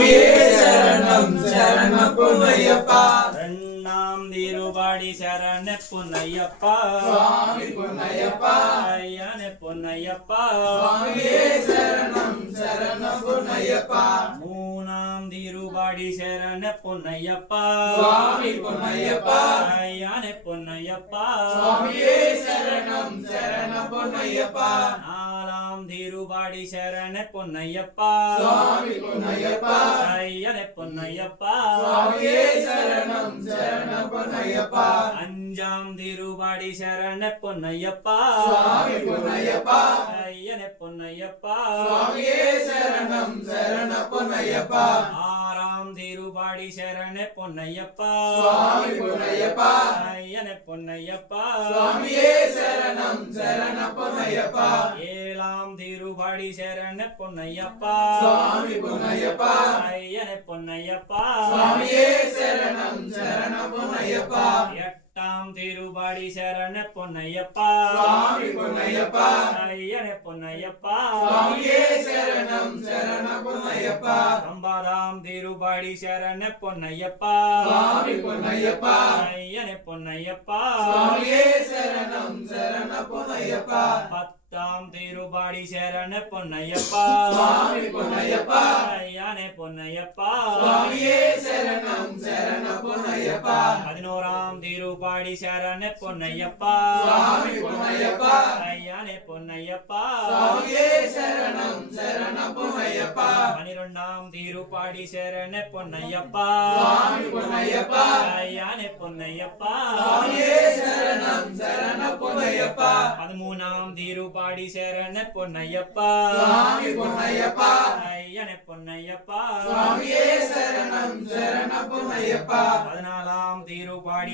சரணம் சரண பொன்னையப்பா. ரெண்டாம் திருபாடி சரண பொன்னையப்பா. சுவாமி பொன்னையப்பா. ஐயனே பொன்னையப்பா. சுவாமியே சரணம் சரண பொன்னையப்பா. மூணாம் திருபாடி சரண பொன்னையப்பா. சுவாமி பொன்னையப்பா. ஐயனே பொன்னையப்பா. சுவாமியே சரணம் சரண பொன்னையப்பா. நாலாம் திருபாடி சரண பொன்னையப்பா. சுவாமி பொன்னையப்பா. ஐயனே பொன்னையப்பா. சுவாமியே சரணம் சரண பொன்னையப்பா. அஞ்சாம் திருபாடி சரண பொன்னையப்பா. சுவாமி பொன்னையப்பா. ஐயனே பொன்னையப்பா. சுவாமியே சரணம் சரண பொன்னையப்பா. ஆறாம் திருபாடி சரண பொன்னையப்பா. சுவாமி பொன்னையப்பா. ஐயனே பொன்னையப்பா. சுவாமியே சரணம் சரண பொன்னையப்பா. ஏழாம் திருபாடி சரண பொன்னையப்பா. சுவாமி பொன்னையப்பா. ஐயனே பொன்னையப்பா. சுவாமியே சரணம் சரண பொன்னையப்பா. எட்டாம் திருபாடி சரண பொன்னையப்பா. சுவாமி பொன்னையப்பா. ஐயனே பொன்னையப்பா. சுவாமியே சரணம் சரண பொன்னையப்பா. ஒன்பதாம் திருபாடி சரண பொன்னையப்பா. சுவாமி பொன்னையப்பா. ஐயனே பொன்னையப்பா. சுவாமியே சரணம் சரண பொன்னையப்பா. பத்தாம் திருபாடி சரண பொன்னையப்பா. சுவாமி பொன்னையப்பா. ஐயனே பொன்னையப்பா. சுவாமியே சரணம் சரண பொன்னையப்பா. பதினோராம் திருபாடி சரண பொன்னையப்பா. சுவாமி பொன்னையப்பா. ஐயனே பொன்னையப்பா. சுவாமியே சரணம் சரண பொன்னையப்பா. பனிரெண்டாம் திருப்பாடி சரண பொன்னையப்பா. சுவாமி பொன்னையப்பா. ஐயனே பொன்னையப்பா. சுவாமியே சரணம் சரண பொன்னையப்பா. பதிமூணாம் திருப்பாடி சரண பொன்னையப்பா. சுவாமி பொன்னையப்பா. ஐயனே பொன்னையப்பா. சுவாமியே சரணம் சரண பொன்னையப்பா. பதினாலாம் திருப்பாடி